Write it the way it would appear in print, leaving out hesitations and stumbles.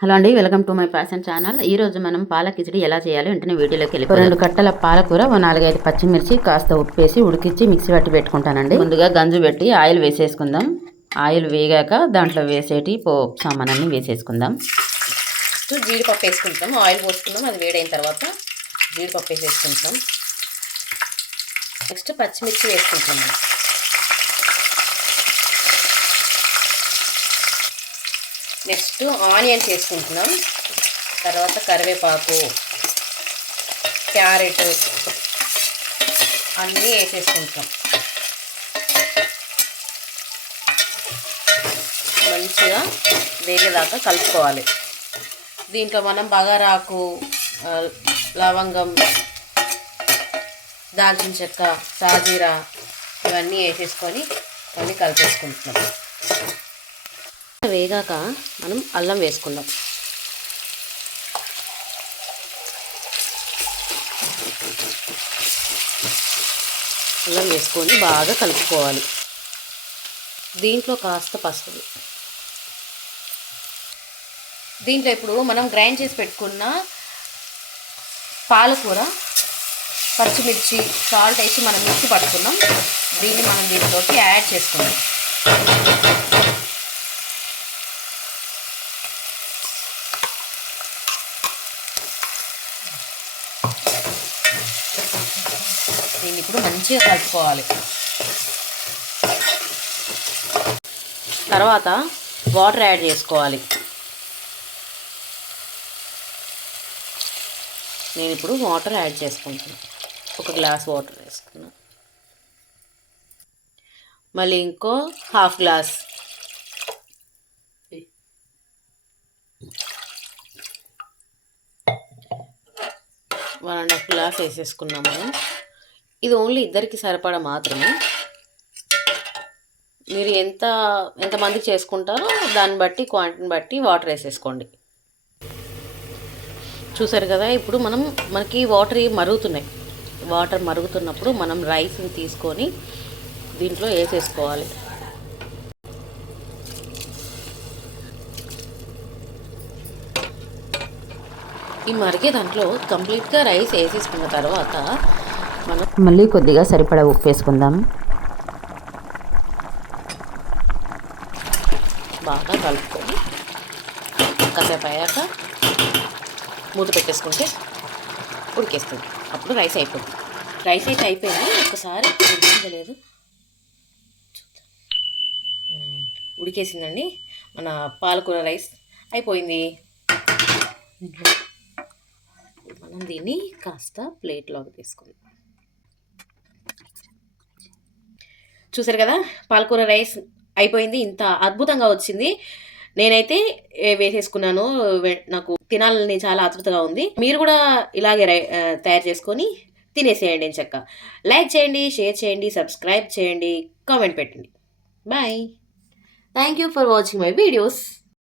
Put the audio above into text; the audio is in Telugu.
హలో అండి, welcome to my fashion channel. ఈ రోజు మనం పాల కిచడి ఎలా చేయాలో వెంటనే వీడియోలోకి వెళ్ళిపోదాం. 2 కట్టల పాలకూర, 4-5 పచ్చిమిర్చి కాస్త ఉప్పేసి ఉడికించి మిక్సీ పట్టి పెట్టుకుంటానండి. ముందుగా గంజు పెట్టి ఆయిల్ వేసేసుకుందాం. ఆయిల్ వేగాక దాంట్లో వేసేటి పోపు సామానాన్ని వేసేసుకుందాం. జీడిపప్పు వేసుకుంటాం. ఆయిల్ పోసుకుందాం. అది వేడైన తర్వాత జీడిపప్పు వేసేసుకుంటాం. నెక్స్ట్ పచ్చిమిర్చి వేసుకుంటున్నాం. నెక్స్ట్ ఆనియన్స్ వేసుకుంటున్నాం. తర్వాత కరివేపాకు, క్యారెట్ అన్నీ వేసేసుకుంటాం. మంచిగా వేగేదాకా కలుపుకోవాలి. దీంట్లో మనం బగారాకు, లవంగం, దాల్చిన చెక్క, సాజీరా ఇవన్నీ వేసేసుకొని అన్నీ కలిపేసుకుంటున్నాం. వేగాక మనం అల్లం వేసుకుందాం. అల్లం వేసుకొని బాగా కలుపుకోవాలి. దీంట్లో కాస్త పసుపు. దీంట్లో ఇప్పుడు మనం గ్రైండ్ చేసి పెట్టుకున్న పాలకూర, పచ్చిమిర్చి, సాల్ట్ వేసి మనం మిక్సీ పట్టుకున్నాం. దీన్ని మనం దీంట్లోకి యాడ్ చేసుకున్నాం. దీన్ని ఇప్పుడు మంచిగా కలుపుకోవాలి. తర్వాత వాటర్ యాడ్ చేసుకోవాలి. నేను ఇప్పుడు వాటర్ యాడ్ చేసుకుంటున్నాను. 1 గ్లాస్ వాటర్ వేసుకున్నాను. మళ్ళీ ఇంకో half glass, one and half glass వేసేసుకున్నాము. ఇది ఓన్లీ ఇద్దరికి సరిపడా మాత్రమే. మీరు ఎంతమందికి చేసుకుంటారో దాన్ని బట్టి, క్వాంటిటీని బట్టి వాటర్ వేసేసుకోండి. చూసారు కదా, ఇప్పుడు మనకి వాటర్ మరుగుతున్నాయి. వాటర్ మరుగుతున్నప్పుడు మనం రైస్ని తీసుకొని దీంట్లో వేసేసుకోవాలి. ఈ మరిగే దాంట్లో కంప్లీట్గా రైస్ వేసేసుకున్న తర్వాత మనం మళ్ళీ కొద్దిగా సరిపడా ఉప్పు వేసుకుందాం. బాగా కలుపుకొని కాసేపు అయ్యాక మూత పెట్టేసుకుంటే ఉడికేస్తుంది. అప్పుడు రైస్ అయిపోతుంది. రైస్ అయితే అయిపోయింది. ఒకసారి ఉడికించలేదు, ఉడికేసిందండి. మన పాలకూర రైస్ అయిపోయింది. మనం దీన్ని కాస్త ప్లేట్లోకి తీసుకుందాం. చూసారు కదా, పాలకూర రైస్ అయిపోయింది. ఇంత అద్భుతంగా వచ్చింది. నేనైతే వేసేసుకున్నాను. నాకు తినాలని చాలా ఆతృతగా ఉంది. మీరు కూడా ఇలాగే తయారు చేసుకొని తినేసేయండి. చక్క లైక్ చేయండి, షేర్ చేయండి, సబ్స్క్రైబ్ చేయండి, కామెంట్ పెట్టండి. Bye. Thank you for watching my videos.